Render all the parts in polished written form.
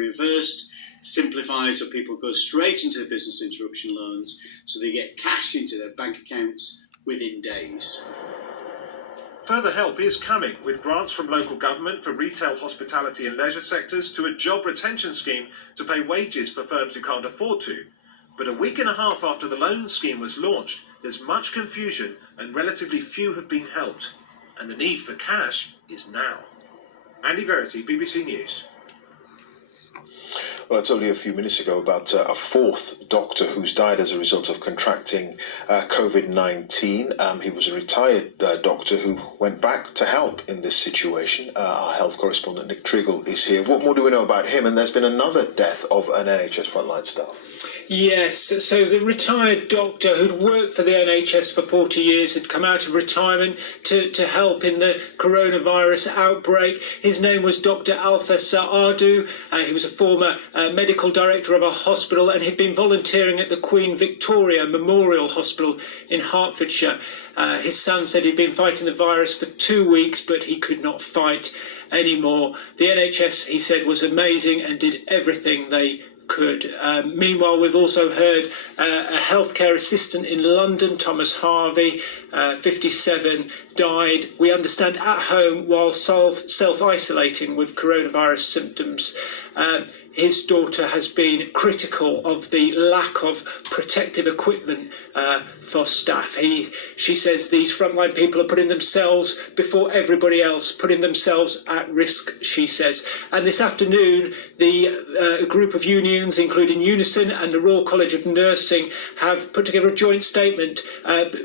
reversed, simplified, so people go straight into the business interruption loans, so they get cash into their bank accounts within days. Further help is coming, with grants from local government for retail, hospitality and leisure sectors to a job retention scheme to pay wages for firms who can't afford to. But a week and a half after the loan scheme was launched, there's much confusion and relatively few have been helped. And the need for cash is now. Andy Verity, BBC News. Well, I told you a few minutes ago about a fourth doctor who's died as a result of contracting COVID-19. He was a retired doctor who went back to help in this situation. Our health correspondent Nick Triggle is here. What more do we know about him? And there's been another death of an NHS frontline staff. Yes, so the retired doctor who'd worked for the NHS for 40 years had come out of retirement to help in the coronavirus outbreak. His name was Dr. Alpha Saadu. He was a former medical director of a hospital and he'd been volunteering at the Queen Victoria Memorial Hospital in Hertfordshire. His son said he'd been fighting the virus for 2 weeks, but he could not fight anymore. The NHS, he said, was amazing and did everything they could. Meanwhile, we've also heard a healthcare assistant in London, Thomas Harvey, 57, died, we understand, at home while self-isolating with coronavirus symptoms. His daughter has been critical of the lack of protective equipment for staff. She says these frontline people are putting themselves before everybody else, putting themselves at risk, she says. And this afternoon, the group of unions, including Unison and the Royal College of Nursing, have put together a joint statement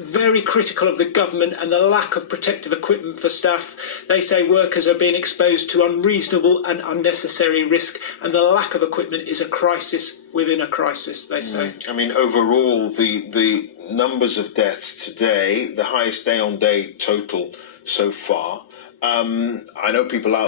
very critical of the government and the lack of protective equipment for staff. They say workers are being exposed to unreasonable and unnecessary risk, and the lack of equipment is a crisis within a crisis, they say. I mean, overall, the numbers of deaths today, the highest day-on-day total so far. I know people out